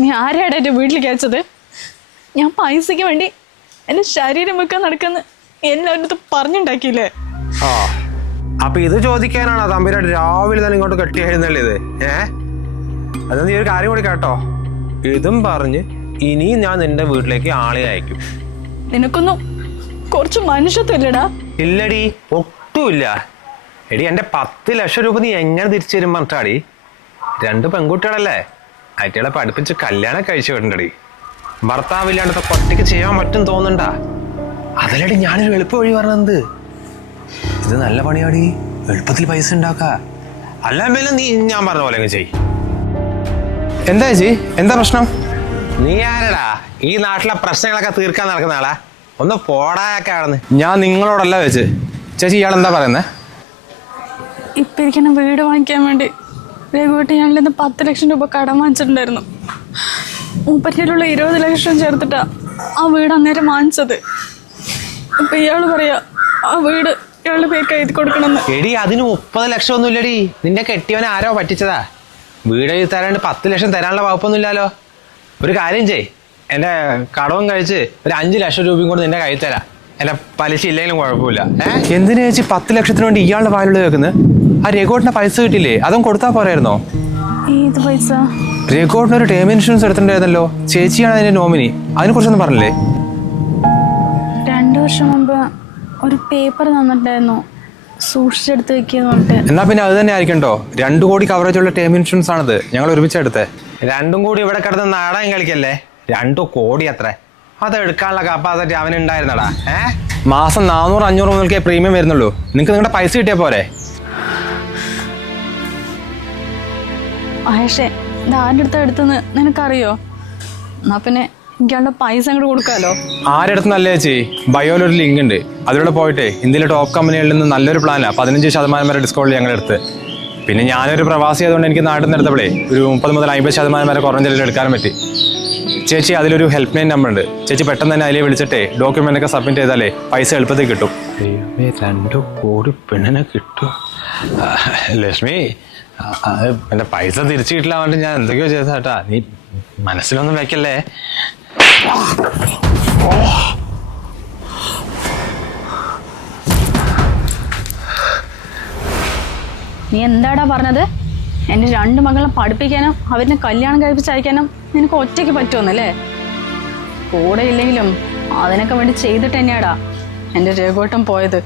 നീ ആരെയാടാ എൻ്റെ വീട്ടിലേക്ക് അയച്ചത്? ഞാൻ പൈസയ്ക്ക് വേണ്ടി എൻ്റെ ശരീരം വെക്കാൻ നടക്കുന്ന എല്ലാവരും അടുത്ത് പറഞ്ഞുണ്ടാക്കിയില്ലേ? ആ അപ്പൊ ഇത് ചോദിക്കാനാണോ തമ്പുരാട്ടി രാവിലെ തന്നെ ഇങ്ങോട്ട് കെട്ടിയായിരുന്നല്ലേ? അത് നീ ഒരു കാര്യം കൂടി കേട്ടോ, ഇതും പറഞ്ഞ് ഇനിയും ഞാൻ നിന്റെ വീട്ടിലേക്ക് ആളെ അയക്കും. നിനക്കൊന്നും കുറച്ച് മനുഷ്യത്വം ഇല്ലടാ. ഇല്ലടി, ഒട്ടുമില്ല. എടി എന്റെ 10 ലക്ഷം രൂപ നീ എങ്ങനെ തിരിച്ചു തരും പറഞ്ഞാടി? 2 പെൺകുട്ടികളല്ലേ, അയറ്റകളെ പഠിപ്പിച്ച് കല്യാണം കഴിച്ചു വിടണ്ടടി. ഭർത്താവില്ലാണ്ടത്തെ ഒറ്റയ്ക്ക് ചെയ്യാൻ പറ്റും തോന്നണ്ടാ? അതല്ലടി ഞാനൊരു എളുപ്പ വഴി പറഞ്ഞത്. ഇത് നല്ല പണിയാടി, എളുപ്പത്തിൽ പൈസ ഉണ്ടാക്ക. അല്ല മേലെ നീ ഞാൻ പറഞ്ഞ പോലെ ചെയ്. എന്താ ചേച്ചി, എന്താ പ്രശ്നം? നീ ആരടാ ഈ നാട്ടിലെ പ്രശ്നങ്ങളൊക്കെ തീർക്കാൻ നടക്കുന്ന ആളാ? ഒന്ന് പോടായൊക്കെ ആണെന്ന്. ഞാൻ നിങ്ങളോടല്ല വെച്ച്. ചേച്ചി ഇയാൾ എന്താ പറയുന്നേ? ഇപ്പൊ ഇരിക്കുന്ന വീട് വാങ്ങിക്കാൻ വേണ്ടി രഘുവേട്ടൻ ഞങ്ങളിൽ നിന്ന് 10 ലക്ഷം രൂപ കടം വാങ്ങിച്ചിട്ടുണ്ടായിരുന്നു. മൂപ്പറ്റിയിലുള്ള 20 ലക്ഷം ചേർത്തിട്ടാ ആ വീട് അന്നേരം വാങ്ങിച്ചത്. ഇപ്പൊ ഇയാള് പറയാ ആ വീട് ഇയാളുടെ പേർക്ക് എഴുതി കൊടുക്കണമെന്ന്. എടി അതിന് 30 ലക്ഷം ഒന്നും ഇല്ലടി. നിന്റെ കെട്ടിയവനെ ആരോ പറ്റിച്ചതാ. വീട് എഴുതി തരാണ്ട് 10 ലക്ഷം തരാനുള്ള വകുപ്പൊന്നും ഇല്ലല്ലോ. ഒരു കാര്യം ചെയ്, എന്റെ കടവും കഴിച്ച് ഒരു 5 ലക്ഷം രൂപയും കൊണ്ട് നിന്റെ കയ്യിൽ തരാം. എന്റെ പലിശ ഇല്ലെങ്കിലും കുഴപ്പമില്ല. എന്തിനാ ചേച്ചി 10 ലക്ഷത്തിന് വേണ്ടി ഇയാളുടെ വായിലുള്ള കേൾക്കുന്നത്? ആ രഘുവേട്ടന്റെ പൈസ കിട്ടില്ലേ, അതും കൊടുത്താൽ പോരായിരുന്നോ? ഏത് പൈസ? രഘുവേട്ടന് ഒരു ടേം ഇൻഷുറൻസ് എടുത്തിട്ടുണ്ടായിരുന്നല്ലോ, ചേച്ചിയാണ് അതിന്റെ നോമിനി. അതിനെ കുറിച്ചൊന്നും പറഞ്ഞില്ലേ? 2 വർഷം മുമ്പ് ഒരു പേപ്പർ തന്നിട്ടായിരുന്നു സൂക്ഷിച്ചെടുത്ത് വെക്കിയെന്ന് പറഞ്ഞിട്ട്. എന്നാ പിന്നെ അത് തന്നെ ആയിരിക്കണ്ടോ? 2 കോടി കവറേജ് ഉള്ള ടേം ഇൻഷുറൻസ് ആണത്. ഞങ്ങൾ ഒരുമിച്ചെടുത്തേ. 2 കൂടി ഇവിടെ കിടന്ന് നാടകം കളിക്കല്ലേ. 2 കോടി അത്ര, അത് എടുക്കാനുള്ള കപ്പാസിറ്റി അവനുണ്ടായിരുന്നടാ. മാസം 400-500 മുതൽക്കേ പ്രീമിയം വരുന്നുള്ളൂ. നിങ്ങൾക്ക് നിങ്ങളുടെ പൈസ കിട്ടിയാ പോരെ? മഹേഷേ, ഇത് ആരുടെ അടുത്ത് എടുത്തെന്ന് നിനക്കറിയോ? എന്നാ പിന്നെ എനിക്കുള്ള പൈസ അങ്ങോട്ട് കൊടുക്കാലോ. ആരെടുത്തുന്നല്ലേ ചേച്ചി? ബയോയിലൊരു ലിങ്ക് ഉണ്ട്, അതിലൂടെ പോയിട്ടേ ഇന്ത്യയിലെ ടോപ്പ് കമ്പനികളിൽ നിന്ന് നല്ലൊരു പ്ലാനാണ്. 15% വരെ ഡിസ്കൗണ്ട് ഞങ്ങളെടുത്ത്. പിന്നെ ഞാനൊരു പ്രവാസി ആയതുകൊണ്ട് എനിക്ക് നാട്ടിൽ നിന്ന് എടുത്തപ്പോഴേ ഒരു 30 മുതൽ 50% വരെ കുറഞ്ഞ ചിലവിൽ എടുക്കാനും പറ്റി. ചേച്ചി അതിലൊരു ഹെൽപ്പ് ലൈൻ നമ്പർ ഉണ്ട്. ചേച്ചി പെട്ടെന്ന് തന്നെ അതിലേ വിളിച്ചിട്ടേ ഡോക്യുമെന്റ് ഒക്കെ സബ്മിറ്റ് ചെയ്താലേ പൈസ എളുപ്പത്തിൽ കിട്ടും. 2 കോടി പെണ്ണിനെ കിട്ടും. ലക്ഷ്മി, എന്റെ പൈസ തിരിച്ചു കിട്ടില്ല പറഞ്ഞിട്ട് ഞാൻ എന്തൊക്കെയോ ചെയ്തേട്ടാ. നീ മനസ്സിലൊന്നും വെക്കല്ലേ. നീ എന്താടാ പറഞ്ഞത്? എൻ്റെ 2 മക്കളെ പഠിപ്പിക്കാനും അവരിനെ കല്യാണം കഴിപ്പിച്ച് അയക്കാനും നിനക്ക് ഒറ്റയ്ക്ക് പറ്റുമെന്നല്ലേ? കൂടെ ഇല്ലെങ്കിലും അതിനൊക്കെ വേണ്ടി ചെയ്തിട്ട് തന്നെയാടാ എൻ്റെ രഘുവേട്ടൻ പോയത്.